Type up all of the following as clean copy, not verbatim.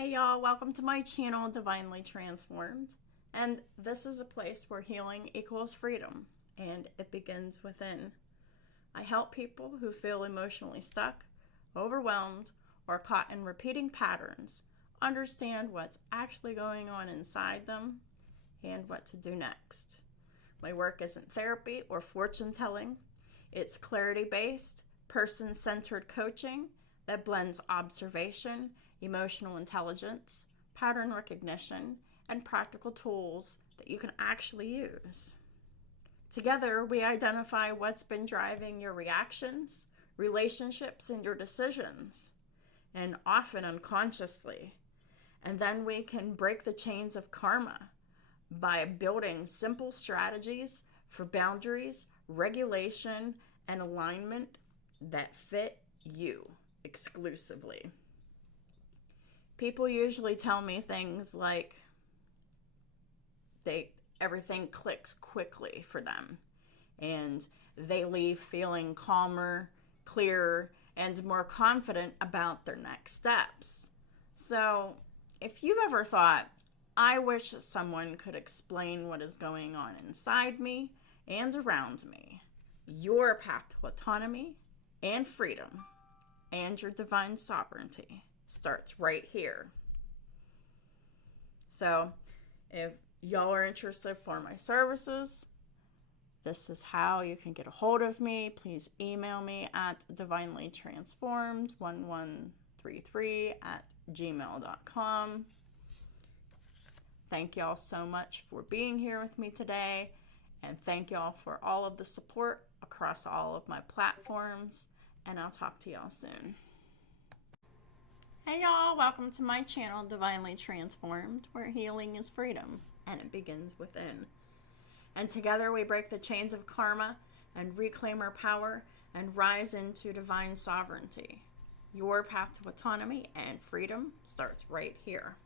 Hey y'all, welcome to my channel, Divinely Transformed. And this is a place where healing equals freedom, and it begins within. I help people who feel emotionally stuck, overwhelmed, or caught in repeating patterns understand what's actually going on inside them and what to do next. My work isn't therapy or fortune telling. It's clarity-based, person-centered coaching that blends observation, emotional intelligence, pattern recognition, and practical tools that you can actually use. Together, we identify what's been driving your reactions, relationships, and your decisions, and often unconsciously. And then we can break the chains of karma by building simple strategies for boundaries, regulation, and alignment that fit you exclusively. People usually tell me things like everything clicks quickly for them and they leave feeling calmer, clearer, and more confident about their next steps. So, if you've ever thought, I wish someone could explain what is going on inside me and around me, your path to autonomy and freedom and your divine sovereignty starts right here. So, if y'all are interested for my services, this is how you can get a hold of me. Please email me at divinelytransformed1133@gmail.com. Thank y'all so much for being here with me today, and thank y'all for all of the support across all of my platforms, and I'll talk to y'all soon. Hey y'all, welcome to my channel, Divinely Transformed, where healing is freedom, and it begins within. And together we break the chains of karma and reclaim our power and rise into divine sovereignty. Your path to autonomy and freedom starts right here.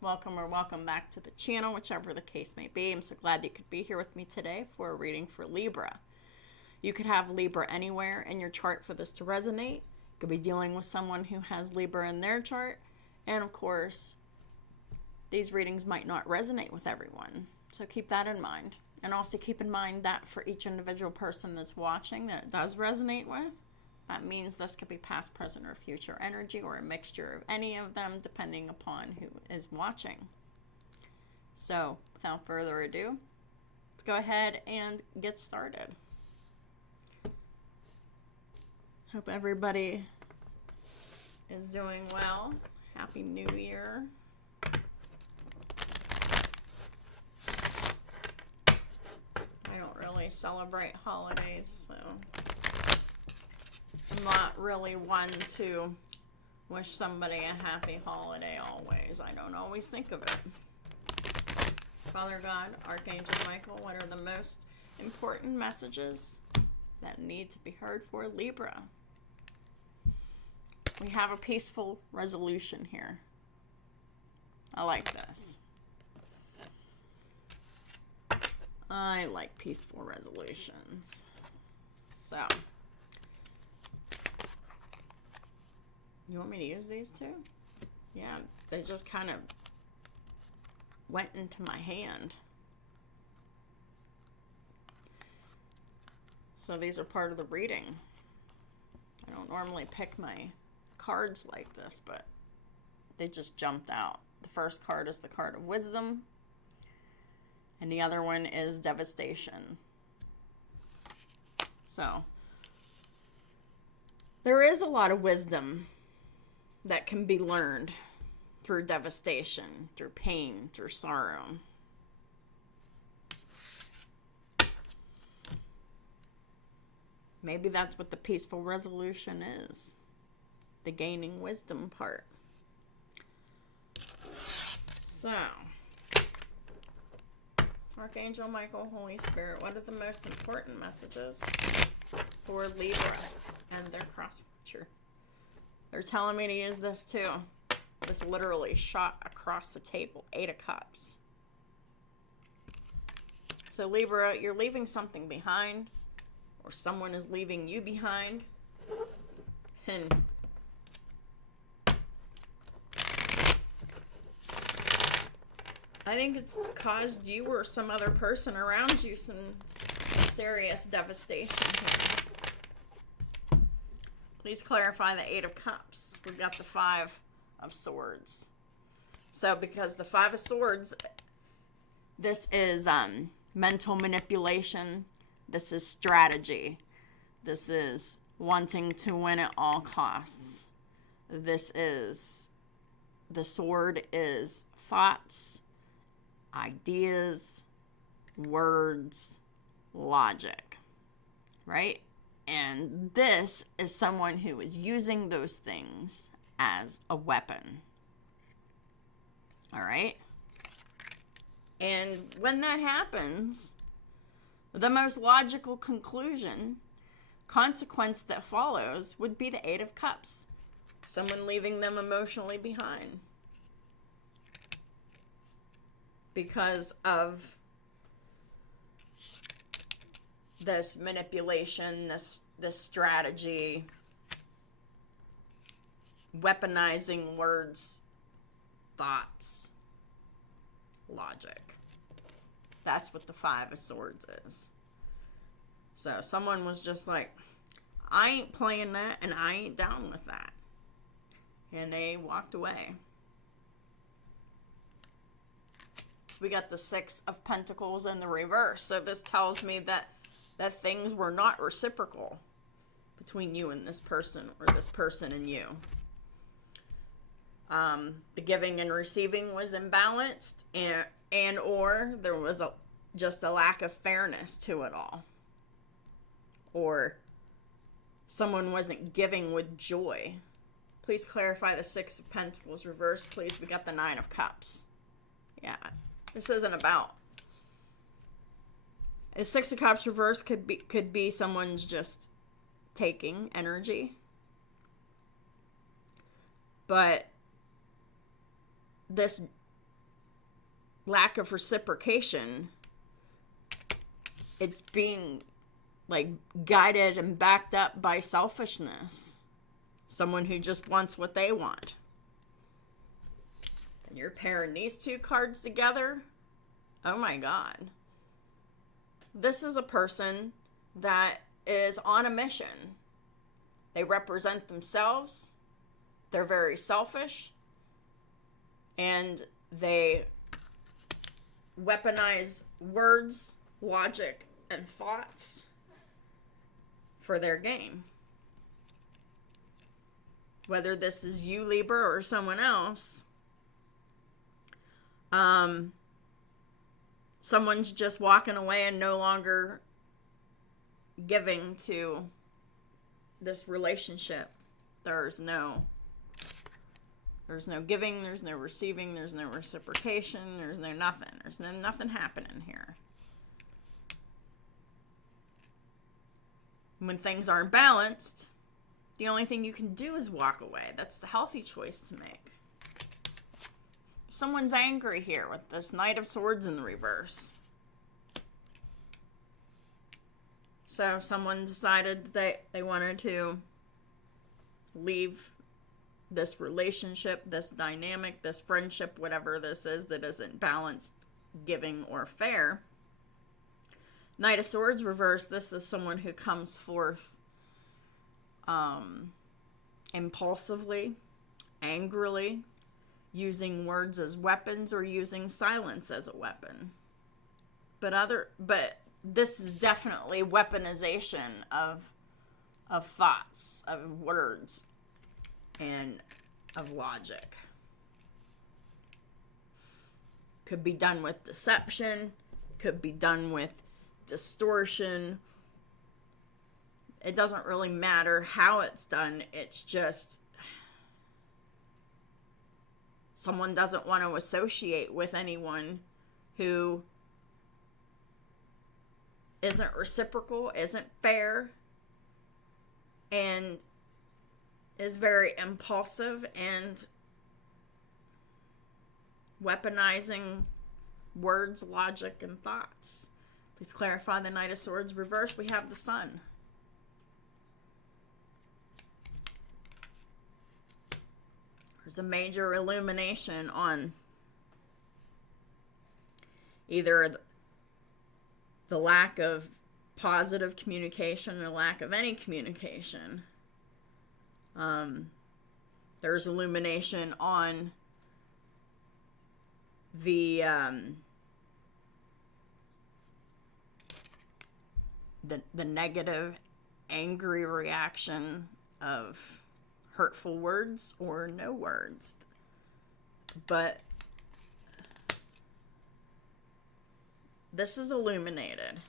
Welcome or welcome back to the channel, whichever the case may be. I'm so glad that you could be here with me today for a reading for Libra. You could have Libra anywhere in your chart for this to resonate. You could be dealing with someone who has Libra in their chart. And of course, these readings might not resonate with everyone. So keep that in mind. And also keep in mind that for each individual person that's watching that it does resonate with, that means this could be past, present, or future energy, or a mixture of any of them depending upon who is watching. So without further ado, let's go ahead and get started. Hope everybody is doing well. Happy New Year. I don't really celebrate holidays, so I'm not really one to wish somebody a happy holiday always. I don't always think of it. Father God, Archangel Michael, what are the most important messages that need to be heard for Libra? We have a peaceful resolution here. I like this. I like peaceful resolutions. So, you want me to use these two? Yeah, they just kind of went into my hand. So these are part of the reading. I don't normally pick my cards like this, but they just jumped out. The first card is the card of wisdom, and the other one is devastation. So there is a lot of wisdom that can be learned through devastation, through pain, through sorrow. Maybe that's what the peaceful resolution is. The gaining wisdom part. So, Archangel Michael, Holy Spirit, what are the most important messages for Libra and their cross watcher? They're telling me to use this too. This literally shot across the table. 8 of Cups. So Libra, you're leaving something behind, or someone is leaving you behind. And I think it's caused you or some other person around you some serious devastation here. Please clarify the Eight of Cups. We've got the Five of Swords. So because the Five of Swords, this is mental manipulation. This is strategy. This is wanting to win at all costs. This is, the sword is thoughts, ideas, words, logic, right? And this is someone who is using those things as a weapon. All right? And when that happens, the most logical consequence that follows would be the Eight of Cups. Someone leaving them emotionally behind. Because of this manipulation, this strategy, weaponizing words, thoughts, logic. That's what the Five of Swords is. So someone was just like, I ain't playing that and I ain't down with that. And they walked away. So we got the Six of Pentacles in the reverse. So this tells me that things were not reciprocal between you and this person, or this person and you. The giving and receiving was imbalanced, and or there was just a lack of fairness to it all. Or someone wasn't giving with joy. Please clarify the Six of Pentacles reverse, please. We got the Nine of Cups. Yeah, this isn't about. The Six of Cups reverse could be someone's just taking energy. But this lack of reciprocation, it's being like guided and backed up by selfishness. Someone who just wants what they want. And you're pairing these two cards together. Oh my God. This is a person that is on a mission. They represent themselves. They're very selfish. And they weaponize words, logic, and thoughts for their game. Whether this is you, Libra, or someone else, someone's just walking away and no longer giving to this relationship. There's no giving, there's no receiving, there's no reciprocation, there's no nothing. There's no nothing happening here. When things aren't balanced, the only thing you can do is walk away. That's the healthy choice to make. Someone's angry here with this Knight of Swords in the reverse. So someone decided that they wanted to leave this relationship, this dynamic, this friendship, whatever this is that isn't balanced, giving, or fair. Knight of Swords reverse, this is someone who comes forth impulsively, angrily, using words as weapons or using silence as a weapon. But this is definitely weaponization of thoughts, of words, and of logic. Could be done with deception, could be done with distortion. It doesn't really matter how it's done. It's just someone doesn't want to associate with anyone who isn't reciprocal, isn't fair, and is very impulsive and weaponizing words, logic, and thoughts. Please clarify the Knight of Swords reverse. We have the Sun. There's a major illumination on either the lack of positive communication or lack of any communication. There's illumination on the negative, angry reaction of hurtful words or no words. But this is illuminated,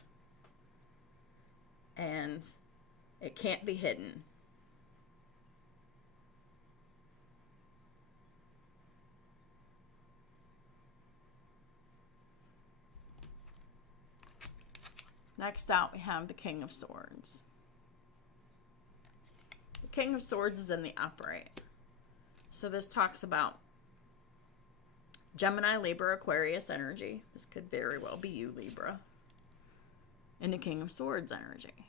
and it can't be hidden. Next out, we have the King of Swords. The King of Swords is in the upright. So this talks about Gemini, Libra, Aquarius energy. This could very well be you, Libra. And the King of Swords energy.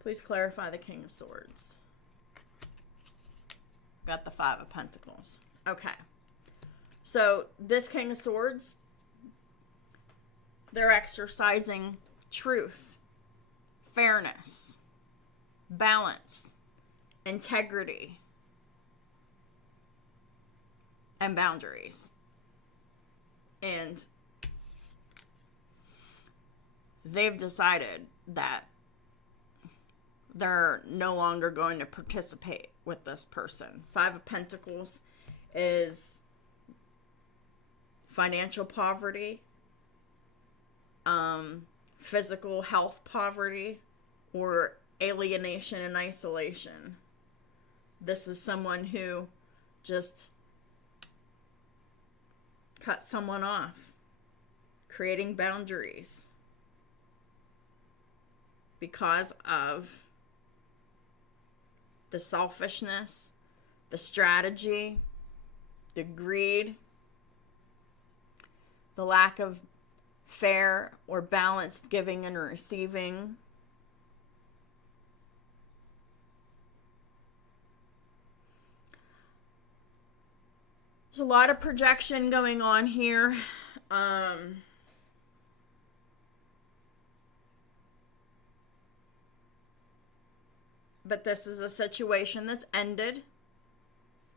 Please clarify the King of Swords. Got the Five of Pentacles. Okay. So this King of Swords, they're exercising truth, fairness, balance, integrity, and boundaries. And they've decided that they're no longer going to participate with this person. Five of Pentacles is financial poverty, physical health poverty, or alienation and isolation. This is someone who just cut someone off, creating boundaries because of the selfishness, the strategy, the greed, the lack of fair or balanced giving and receiving. There's a lot of projection going on here. But this is a situation that's ended.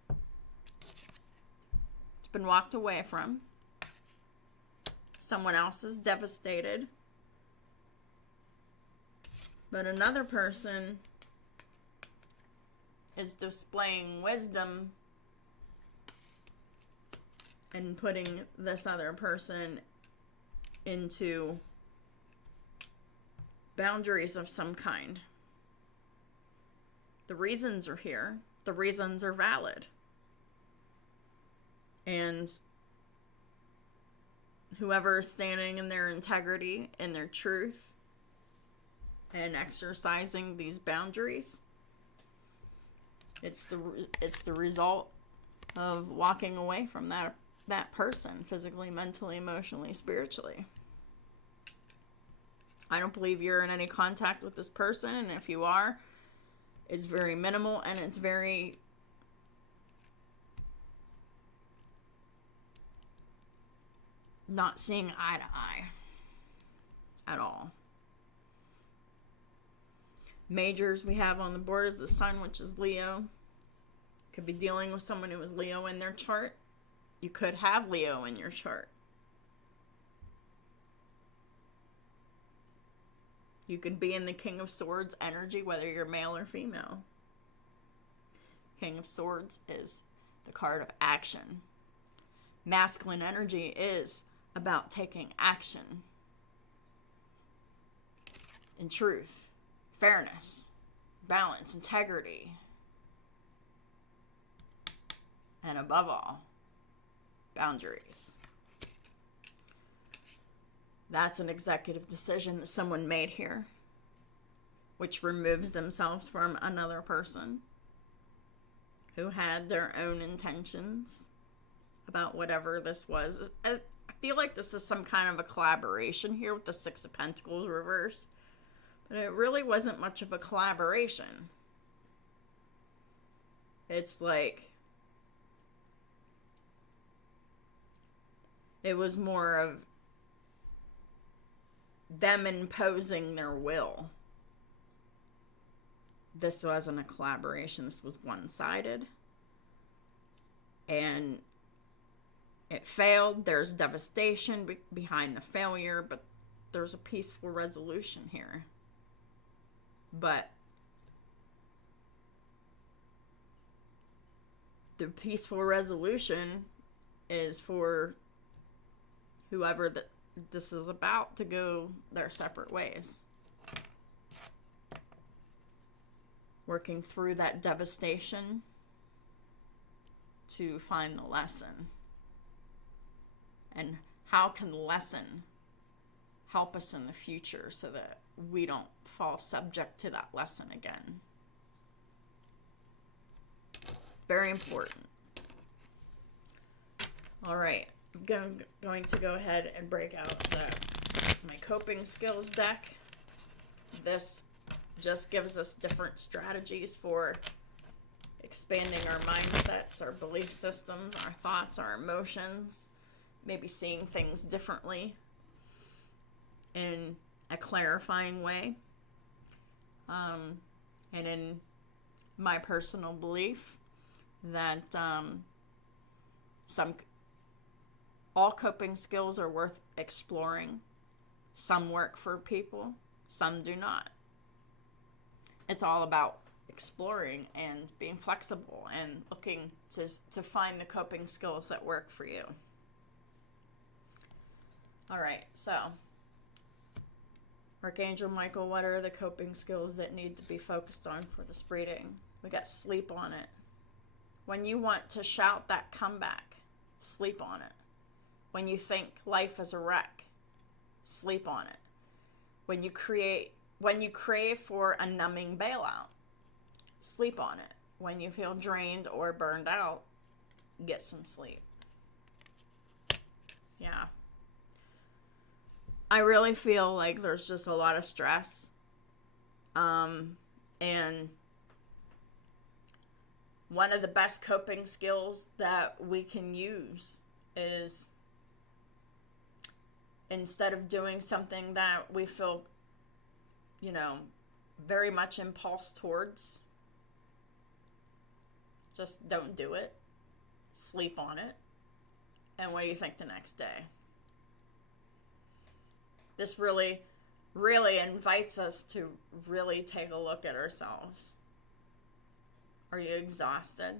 It's been walked away from. Someone else is devastated. But another person is displaying wisdom and putting this other person into boundaries of some kind. The reasons are here. The reasons are valid. And whoever is standing in their integrity and their truth and exercising these boundaries, it's the result of walking away from that person, physically, mentally, emotionally, spiritually. I don't believe you're in any contact with this person, and if you are, it's very minimal, and it's very not seeing eye to eye at all. Majors we have on the board is the Sun, which is Leo. Could be dealing with someone who is Leo in their chart. You could have Leo in your chart. You could be in the King of Swords energy, whether you're male or female. King of Swords is the card of action. Masculine energy is about taking action in truth, fairness, balance, integrity, and above all, boundaries. That's an executive decision that someone made here, which removes themselves from another person who had their own intentions about whatever this was. I feel like this is some kind of a collaboration here with the Six of Pentacles reverse, but it really wasn't much of a collaboration. It's like It was more of them imposing their will. This wasn't a collaboration. This was one-sided. And it failed. There's devastation behind the failure, but there's a peaceful resolution here. But the peaceful resolution is for whoever that this is about to go their separate ways. Working through that devastation to find the lesson. And how can the lesson help us in the future so that we don't fall subject to that lesson again? Very important. All right, I'm going to go ahead and break out my coping skills deck. This just gives us different strategies for expanding our mindsets, our belief systems, our thoughts, our emotions, maybe seeing things differently in a clarifying way. And in my personal belief that all coping skills are worth exploring. Some work for people, some do not. It's all about exploring and being flexible and looking to find the coping skills that work for you. All right, so Archangel Michael, what are the coping skills that need to be focused on for this reading? We got sleep on it. When you want to shout that comeback, sleep on it. When you think life is a wreck, sleep on it. When you crave for a numbing bailout, sleep on it. When you feel drained or burned out, get some sleep. Yeah. I really feel like there's just a lot of stress. And one of the best coping skills that we can use is, instead of doing something that we feel, very much impulse towards, just don't do it. Sleep on it. And what do you think the next day? This really, really invites us to really take a look at ourselves. Are you exhausted?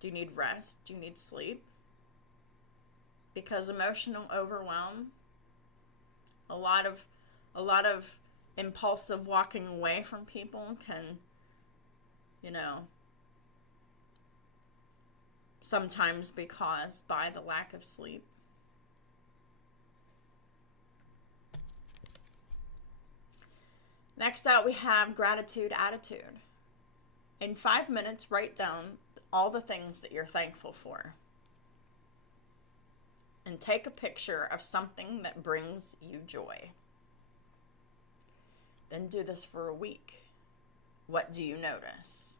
Do you need rest? Do you need sleep? Because emotional overwhelm, a lot of impulsive walking away from people can, sometimes be caused by the lack of sleep. Next out, we have gratitude attitude. In 5 minutes, write down all the things that you're thankful for. And take a picture of something that brings you joy. Then do this for a week. What do you notice?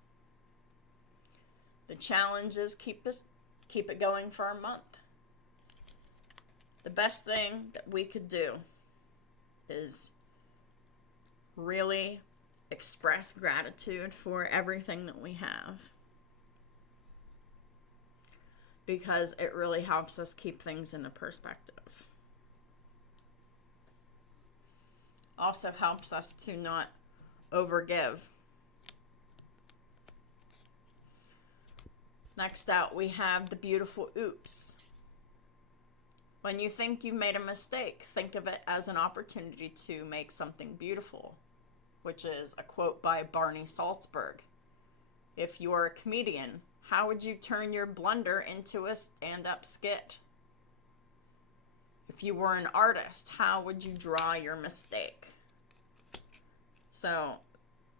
The challenge is keep it going for a month. The best thing that we could do is really express gratitude for everything that we have, because it really helps us keep things in a perspective. Also helps us to not overgive. Next out, we have the beautiful oops. When you think you've made a mistake, think of it as an opportunity to make something beautiful, which is a quote by Barney Salzberg. If you're a comedian, how would you turn your blunder into a stand-up skit? If you were an artist, how would you draw your mistake? So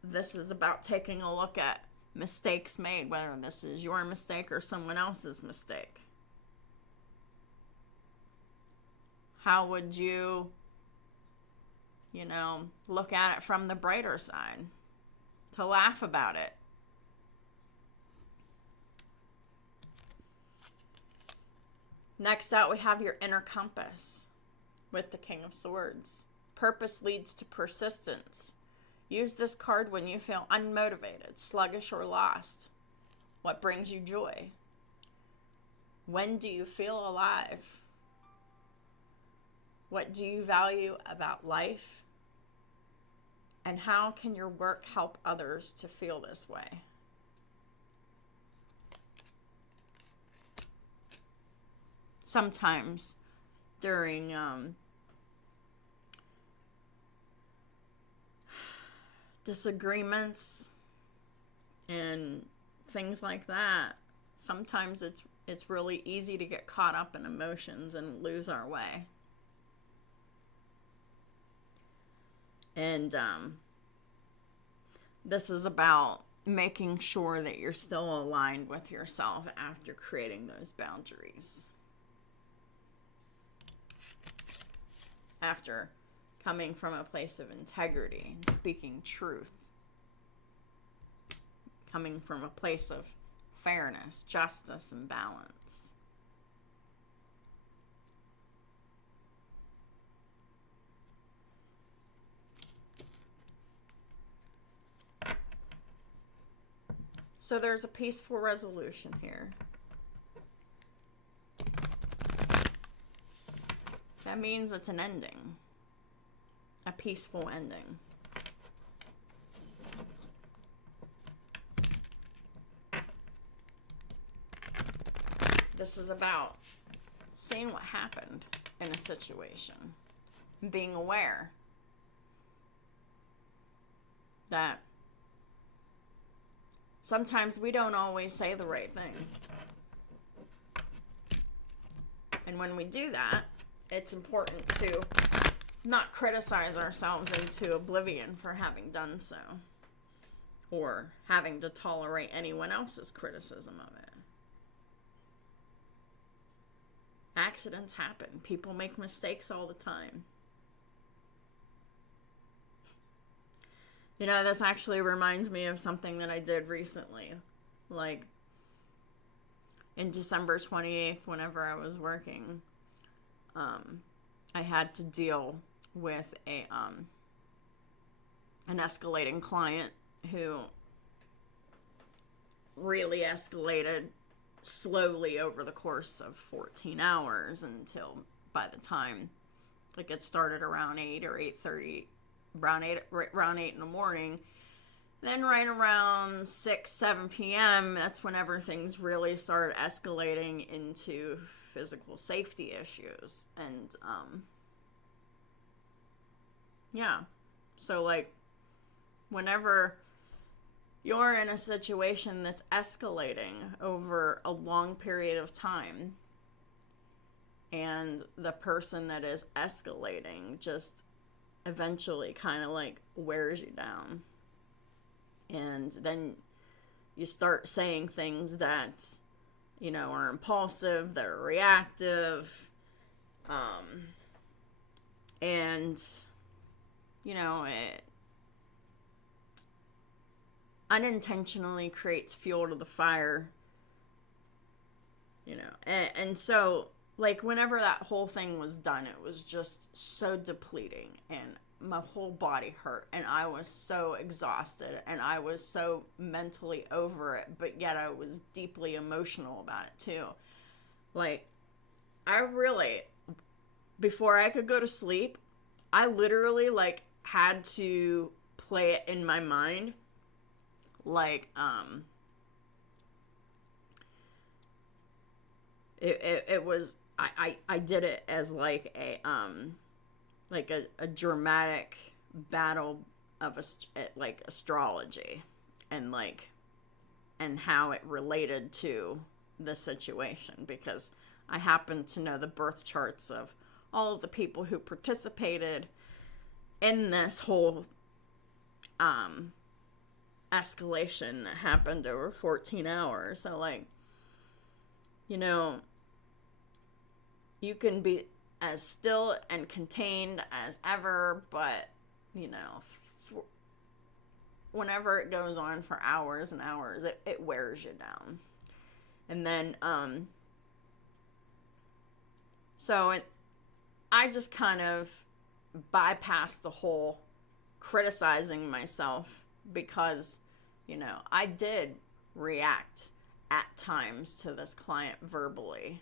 this is about taking a look at mistakes made, whether this is your mistake or someone else's mistake. How would you, look at it from the brighter side? To laugh about it. Next out, we have your inner compass with the King of Swords. Purpose leads to persistence. Use this card when you feel unmotivated, sluggish, or lost. What brings you joy? When do you feel alive? What do you value about life? And how can your work help others to feel this way? Sometimes during disagreements and things like that, sometimes it's really easy to get caught up in emotions and lose our way. And this is about making sure that you're still aligned with yourself after creating those boundaries. After coming from a place of integrity and speaking truth. Coming from a place of fairness, justice, and balance. So there's a peaceful resolution here. That means it's an ending. A peaceful ending. This is about seeing what happened in a situation. And being aware that sometimes we don't always say the right thing. And when we do that, it's important to not criticize ourselves into oblivion for having done so, or having to tolerate anyone else's criticism of it. Accidents happen. People make mistakes all the time. You know, this actually reminds me of something that I did recently. Like, in December 28th, whenever I was working, I had to deal with an escalating client who really escalated slowly over the course of 14 hours until by the time, like, it started around 8 or 8:30, around 8 in the morning. Then right around 6, 7 p.m., that's whenever things really started escalating into physical safety issues. And, yeah. So, like, whenever you're in a situation that's escalating over a long period of time, and the person that is escalating just eventually kind of, like, wears you down. And then you start saying things that, you know, are impulsive, that are reactive, and, you know, it unintentionally creates fuel to the fire, you know. And so, like, whenever that whole thing was done, it was just so depleting, and my whole body hurt, and I was so exhausted, and I was so mentally over it, but yet I was deeply emotional about it too. Like, I really, before I could go to sleep, I literally, like, had to play it in my mind. Like, it was, I did it as like a dramatic battle of like astrology, and like, and how it related to the situation, because I happen to know the birth charts of all of the people who participated in this whole escalation that happened over 14 hours. So, like, you know, you can be as still and contained as ever, but, you know, whenever it goes on for hours and hours, it wears you down. And then, I just kind of bypassed the whole criticizing myself because, I did react at times to this client verbally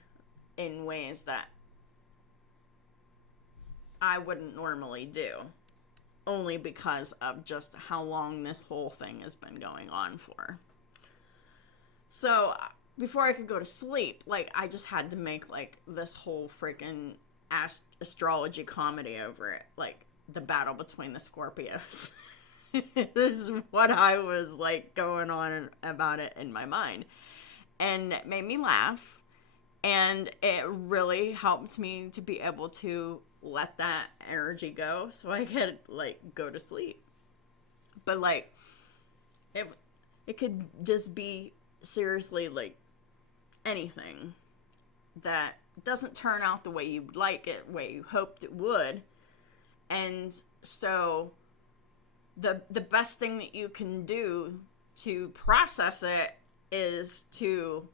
in ways that I wouldn't normally do, only because of just how long this whole thing has been going on for. So before I could go to sleep, I just had to make this whole freaking astrology comedy over it, the battle between the Scorpios. This is what I was going on about it in my mind, and it made me laugh, and it really helped me to be able to let that energy go so I could go to sleep. But it could just be seriously anything that doesn't turn out the way you like it, way you hoped it would. And so the best thing that you can do to process it is to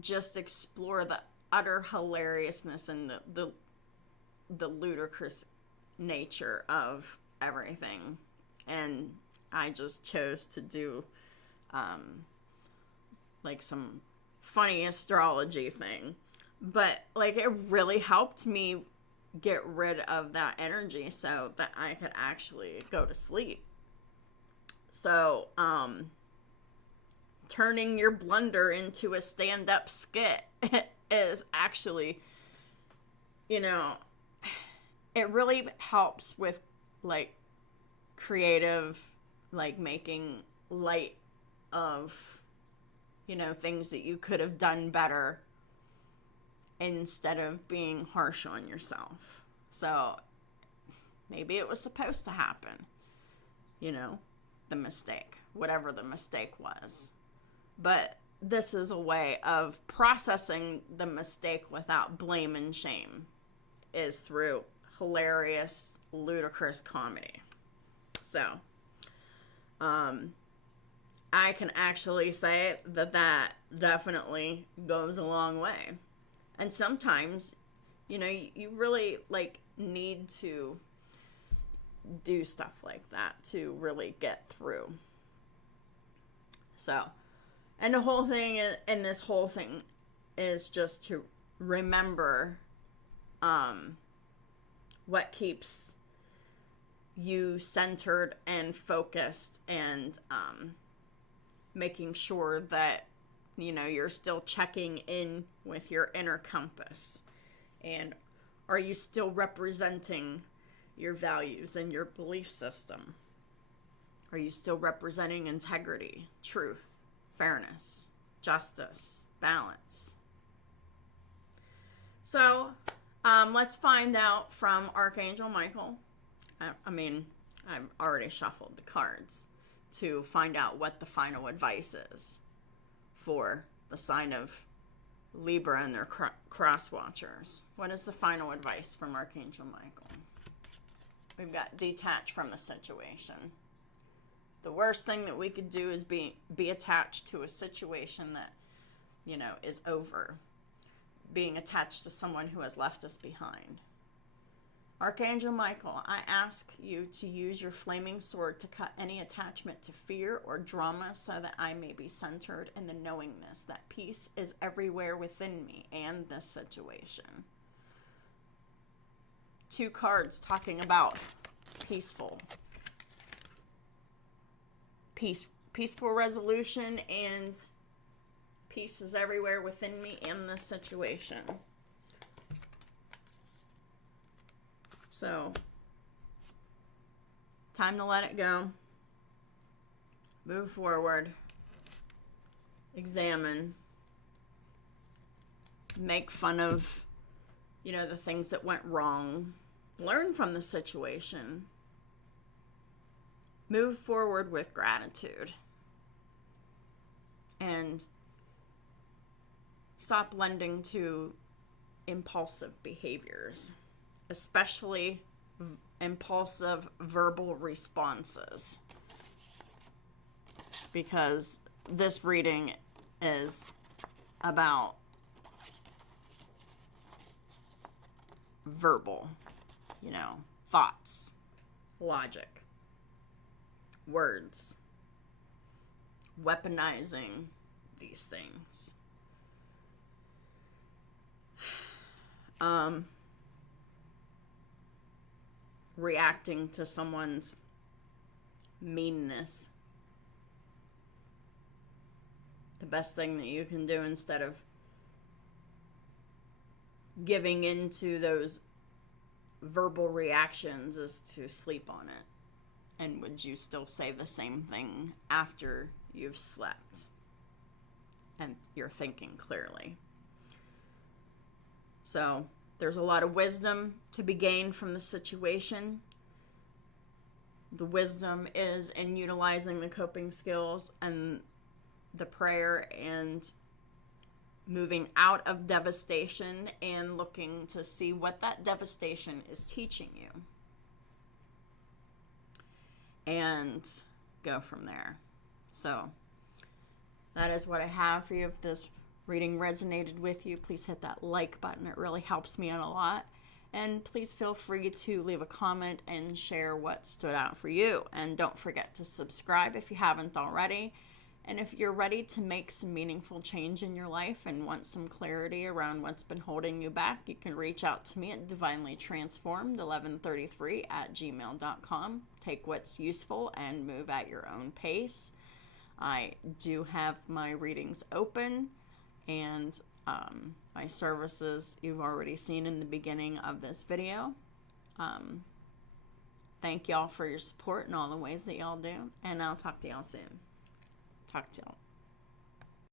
just explore the utter hilariousness and the ludicrous nature of everything. And I just chose to do some funny astrology thing. But it really helped me get rid of that energy so that I could actually go to sleep. So, turning your blunder into a stand-up skit is actually, it really helps with creative, making light of, things that you could have done better instead of being harsh on yourself. So maybe it was supposed to happen, the mistake, whatever the mistake was. But this is a way of processing the mistake without blame and shame, is through hilarious, ludicrous comedy. So, I can actually say that definitely goes a long way. And sometimes, you really need to do stuff like that to really get through. So, and the whole thing is just to remember what keeps you centered and focused, and making sure that you're still checking in with your inner compass. And are you still representing your values and your belief system? Are you still representing integrity, truth, fairness, justice, balance? So, let's find out from Archangel Michael. I've already shuffled the cards to find out what the final advice is for the sign of Libra and their cross watchers. What is the final advice from Archangel Michael? We've got detach from the situation. The worst thing that we could do is be attached to a situation that, is over. Being attached to someone who has left us behind. Archangel Michael, I ask you to use your flaming sword to cut any attachment to fear or drama so that I may be centered in the knowingness that peace is everywhere within me and this situation. 2 cards talking about peaceful. Peaceful resolution, and peace is everywhere within me and this situation. So, time to let it go. Move forward. Examine. Make fun of, the things that went wrong. Learn from the situation. Move forward with gratitude. And stop lending to impulsive behaviors, especially impulsive verbal responses, because this reading is about verbal, thoughts, logic, words, weaponizing these things. Reacting to someone's meanness. The best thing that you can do instead of giving into those verbal reactions is to sleep on it. And would you still say the same thing after you've slept and you're thinking clearly? So there's a lot of wisdom to be gained from the situation. The wisdom is in utilizing the coping skills and the prayer and moving out of devastation and looking to see what that devastation is teaching you. And go from there. So that is what I have for you. If this reading resonated with you, please hit that like button. It really helps me out a lot. And please feel free to leave a comment and share what stood out for you. And don't forget to subscribe if you haven't already. And if you're ready to make some meaningful change in your life and want some clarity around what's been holding you back, you can reach out to me at divinelytransformed1133@gmail.com. Take what's useful and move at your own pace. I do have my readings open, and my services you've already seen in the beginning of this video. Thank y'all for your support in all the ways that y'all do, and I'll talk to y'all soon. Talk to y'all.